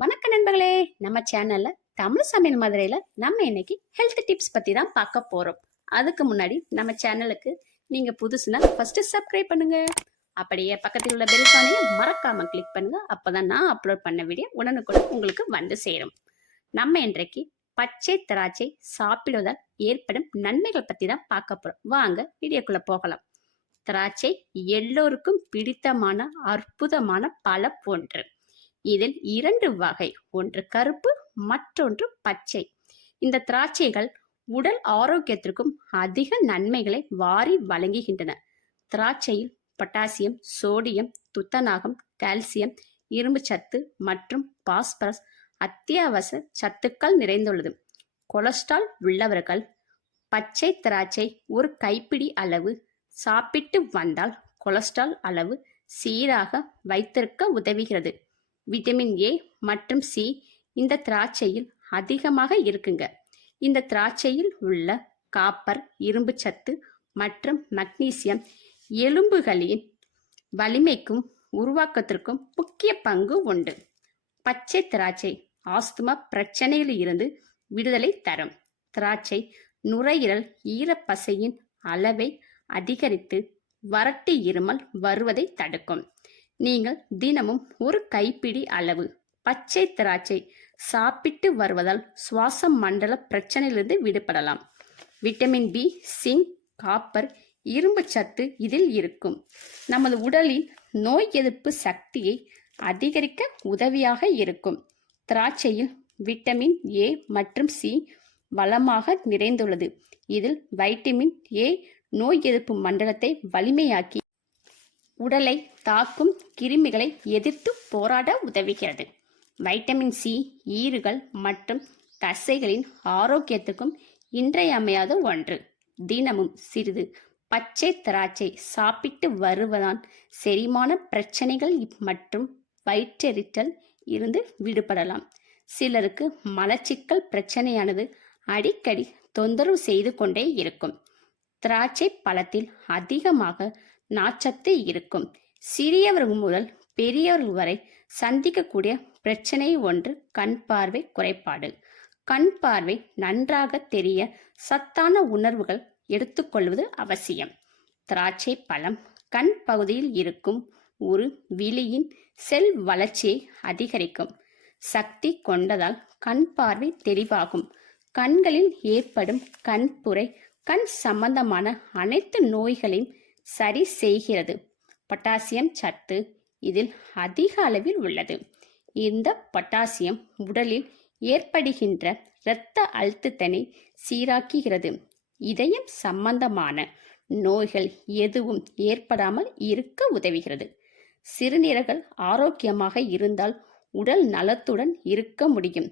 வணக்க நண்பர்களே, நம்ம சேனல்ல தமிழ் சமையல் மதுரையில நம்ம இன்னைக்கு ஹெல்த் டிப்ஸ் பத்தி தான் பார்க்க போறோம். அதுக்கு முன்னாடி நம்ம சேனலுக்கு நீங்க புதுசுனா ஃபர்ஸ்ட் சப்ஸ்கிரைப் பண்ணுங்க. அப்படியே பக்கத்தில் உள்ள பெல் ஐகானை மறக்காம கிளிக் பண்ணுங்க. அப்பதான் நான் அப்லோட் பண்ண வீடியோ உடனுக்குடன் உங்களுக்கு வந்து சேரும். நம்ம இன்றைக்கு பச்சை திராட்சை சாப்பிடுவதால் ஏற்படும் நன்மைகள் பத்தி தான் பார்க்க போறோம். வாங்க வீடியோக்குள்ள போகலாம். திராட்சை எல்லோருக்கும் பிடித்தமான அற்புதமான பழம் ஒன்று. இதில் இரண்டு வகை, ஒன்று கருப்பு, மற்றொன்று பச்சை. இந்த திராட்சைகள் உடல் ஆரோக்கியத்திற்கும் அதிக நன்மைகளை வாரி வழங்குகின்றன. திராட்சையில் பொட்டாசியம், சோடியம், துத்தநாகம், கால்சியம், இரும்பு சத்து மற்றும் பாஸ்பரஸ் அத்தியாவசிய சத்துக்கள் நிறைந்துள்ளது. கொலஸ்ட்ரால் உள்ளவர்கள் பச்சை திராட்சை ஒரு கைப்பிடி அளவு சாப்பிட்டு வந்தால் கொலஸ்ட்ரால் அளவு சீராக வைத்திருக்க உதவுகிறது. விட்டமின் ஏ மற்றும் சி இந்த திராட்சையில் அதிகமாக இருக்குங்க. இந்த திராட்சையில் உள்ள காப்பர், இரும்பு சத்து மற்றும் மக்னீசியம் எலும்புகளின் வலிமைக்கும் உருவாக்கத்திற்கும் முக்கிய பங்கு உண்டு. பச்சை திராட்சை ஆஸ்துமா பிரச்சனையில் இருந்து விடுதலை தரும். திராட்சை நுரையீரல் ஈரப்பசையின் அளவை அதிகரித்து வறட்டு இருமல் வருவதை தடுக்கும். நீங்கள் தினமும் ஒரு கைப்பிடி அளவு பச்சை திராட்சை சாப்பிட்டு வருவதால் சுவாச மண்டல பிரச்சனையிலிருந்து விடுபடலாம். விட்டமின் பி, சிங்க், காப்பர், இரும்பு சத்து இதில் இருக்கும். நமது உடலின் நோய் எதிர்ப்பு சக்தியை அதிகரிக்க உதவியாக இருக்கும். திராட்சையில் விட்டமின் ஏ மற்றும் சி வளமாக நிறைந்துள்ளது. இதில் வைட்டமின் ஏ நோய் எதிர்ப்பு மண்டலத்தை வலிமையாக்கி உடலை தாக்கும் கிருமிகளை எதிர்த்து போராட உதவுகிறது. வைட்டமின் சி ஈறுகள் மற்றும் தசைகளின் ஆரோக்கியத்துக்கும் இன்றியமையாத ஒன்று. தினமும் சிறிது பச்சை திராட்சை சாப்பிட்டு வருவதால் செரிமான பிரச்சனைகள் மற்றும் வயிற்றெரிச்சல் இருந்து விடுபடலாம். சிலருக்கு மலச்சிக்கல் பிரச்சனையானது அடிக்கடி தொந்தரவு செய்து கொண்டே இருக்கும். திராட்சை பழத்தில் அதிகமாக நார்ச்சத்து இருக்கும். சிறியவர்கள் முதல் பெரியவர்கள் வரை சந்திக்கக்கூடிய பிரச்சனை ஒன்று கண் பார்வை குறைபாடு. கண் பார்வை நன்றாக தெரிய சத்தான உணர்வுகள் எடுத்துக்கொள்வது அவசியம். திராட்சை பழம் கண் பகுதியில் இருக்கும் ஒரு விழியின் செல் வளர்ச்சியை அதிகரிக்கும் சக்தி கொண்டதால் கண் பார்வை தெளிவாகும். கண்களில் ஏற்படும் கண்புரை கண் சம்பந்தமான அனைத்து நோய்களையும் சரி செய்கிறது. பொட்டாசியம் சத்து இதில் அதிக அளவில் உள்ளது. இந்த பொட்டாசியம் உடலில் ஏற்படுகின்ற இரத்த அழுத்தத்தினை சீராக்குகிறது. இதயம் சம்பந்தமான நோய்கள் எதுவும் ஏற்படாமல் இருக்க உதவுகிறது. சிறுநீரகம் ஆரோக்கியமாக இருந்தால் உடல் நலத்துடன் இருக்க முடியும்.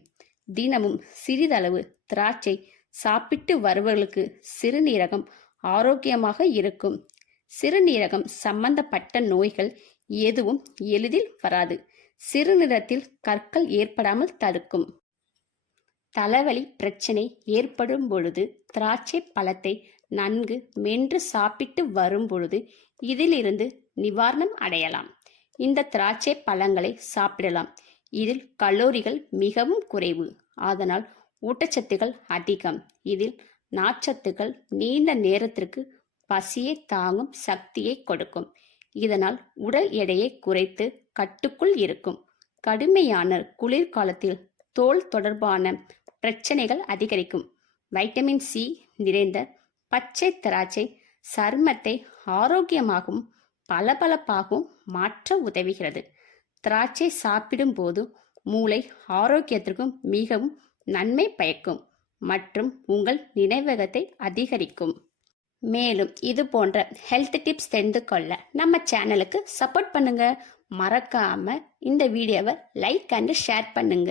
தினமும் சிறிதளவு திராட்சை சாப்பிட்டு வருவர்களுக்கு சிறுநீரகம் ஆரோக்கியமாக இருக்கும். சிறுநீரகம் சம்பந்தப்பட்ட நோய்கள் எதுவும் எளிதில் வராது. சிறுநீரகத்தில் கற்கள் ஏற்படாமல் தடுக்கும். தலைவலி பிரச்சனை ஏற்படும் பொழுது திராட்சை பழத்தை நன்கு மென்று சாப்பிட்டு வரும் பொழுது இதிலிருந்து நிவாரணம் அடையலாம். இந்த திராட்சை பழங்களை சாப்பிடலாம். இதில் கலோரிகள் மிகவும் குறைவு, அதனால் ஊட்டச்சத்துக்கள் அதிகம். இதில் நார்ச்சத்துக்கள் நீண்ட நேரத்திற்கு பசியை தாங்கும் சக்தியை கொடுக்கும். இதனால் உடல் எடையை குறைத்து கட்டுக்குள் இருக்கும். கடுமையான குளிர்காலத்தில் தோல் தொடர்பான பிரச்சனைகள் அதிகரிக்கும். வைட்டமின் சி நிறைந்த பச்சை திராட்சை சருமத்தை ஆரோக்கியமாகவும் பளபளப்பாகவும் மாற்ற உதவுகிறது. திராட்சை சாப்பிடும் போது மூளை ஆரோக்கியத்திற்கும் மிகவும் நன்மை பயக்கும் மற்றும் உங்கள் நினைவகத்தை அதிகரிக்கும். மேலும் இது போன்ற ஹெல்த் டிப்ஸ் தெரிந்து கொள்ள நம்ம சேனலுக்கு சப்போர்ட் பண்ணுங்க. மறக்காம இந்த வீடியோவை லைக் அண்ட் ஷேர் பண்ணுங்க.